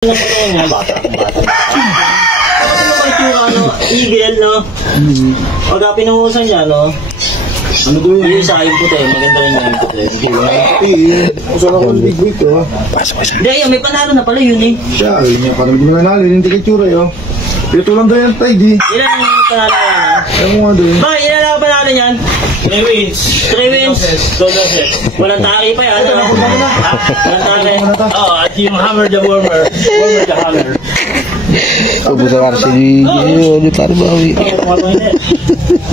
Ano nga bata? Ano ba itsura, no? Eagle, no? Pagka pinuhusan niya, no? Ano ko yun? Yung sa yung puti, maganda rin yung puti. Saan ako ng big week, oh? Hindi, may panalo na pala yun, eh. Siya, yun yung parang hindi mo nanalo, hindi ka tsura, oh. Ito lang daw yan, Tidy. Ilan ang panalo yan, ha? Ayaw mo nga doon. Ba, ilan ang panalo niyan? 3 wins. 3 wins? 2 losses. Walang tari pa yan, ano? Walang tari. Oh, at yung hammer the warmer. Warmer the hammer. Ubus ang RCD. Hindi pare bawi.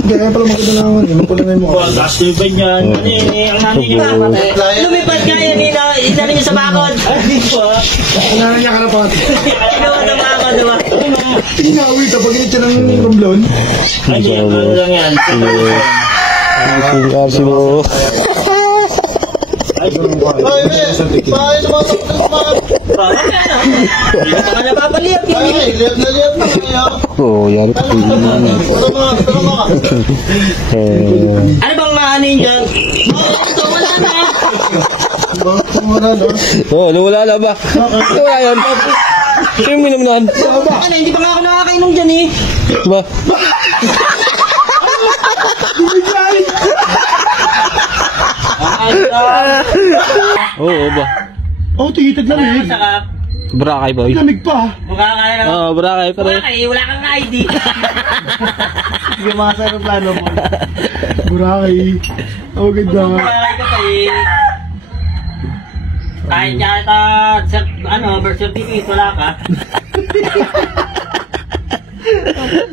Kaya pala maganda na naman, yun pala na yung mukha. Tapos yung ganyan. Ang namin niya pa. Lumipad nga yan, inanin niya sa bakod. Ay, po. Kailangan niya kalapat. Inawa sa bakod, diba? Inawi kapag init siya ng romblon. Ay, ano lang yan. Yung RC mo. Ay, bahay naman sa Hindi ka napapaliyap yun. Oo, yan. Ano bang maanin dyan? Ito, wala na. Oo, wala na ba? Wala yun. Sino minom nun? Ano, hindi pa nga ako nakakainom dyan, eh. Diba? Oo ba? Oh, tigitag lamig. Masakap. Brakay boy. Lamig pa. Mukha ka na naman. Oo, brakay pa rin. Wala kang ID. Yung mga sa aeroplano mo. Burakay. Oh, ganda. Burakay ka pa, eh. Kahit yata, birth certificate, wala ka.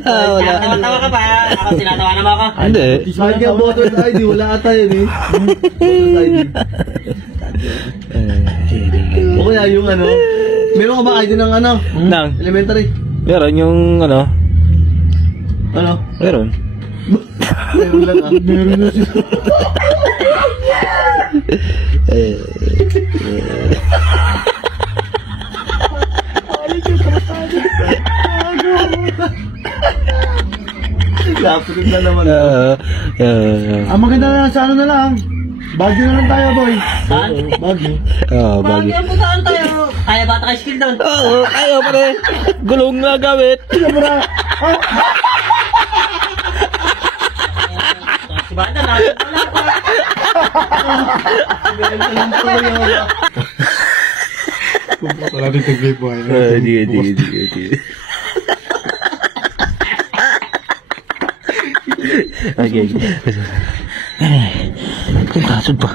Wala. Tawa ka pa. Ako, tinatawa naman ako. Hindi. Kahit yung voter ID, wala ata yun eh. Voter ID. O kaya yung ano, meron ka ba ID ng ano? Nang? Elementary? Meron yung ano? Ano? Meron. Meron lang ah. Meron na siya. Lapit na naman. Ang maganda na sa ano na lang. Baguio na lang tayo, boy. Saan? Baguio. Oo, Bagay bagay. ang putaan tayo. Kaya ba tayo skill doon? Oo, kayo pa rin. Gulong na gamit. Si Banda na. Wala din tag-vape boy. Di. Okay. Sud pa.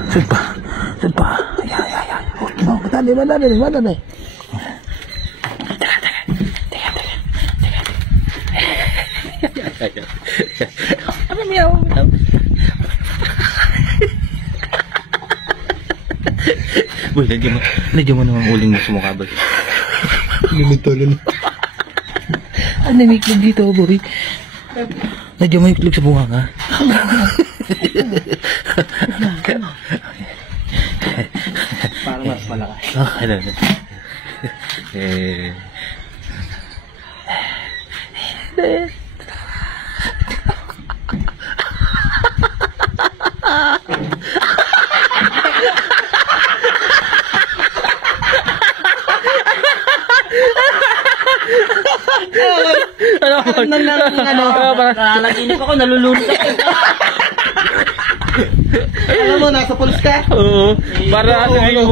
Ya. Oh, madali. Teka. Ano miyaw? Boy, lagyan mo naman uling mo sa mukha, boy. Limitolol. Ano namiklig dito, boy? Lagyan mo yung iklog sa bunga, ha? Para mas malakas. Ano. Nanaginip ako, nalulunod ako. Alam mo, nasa pulis ka? Oo, para sa iyo.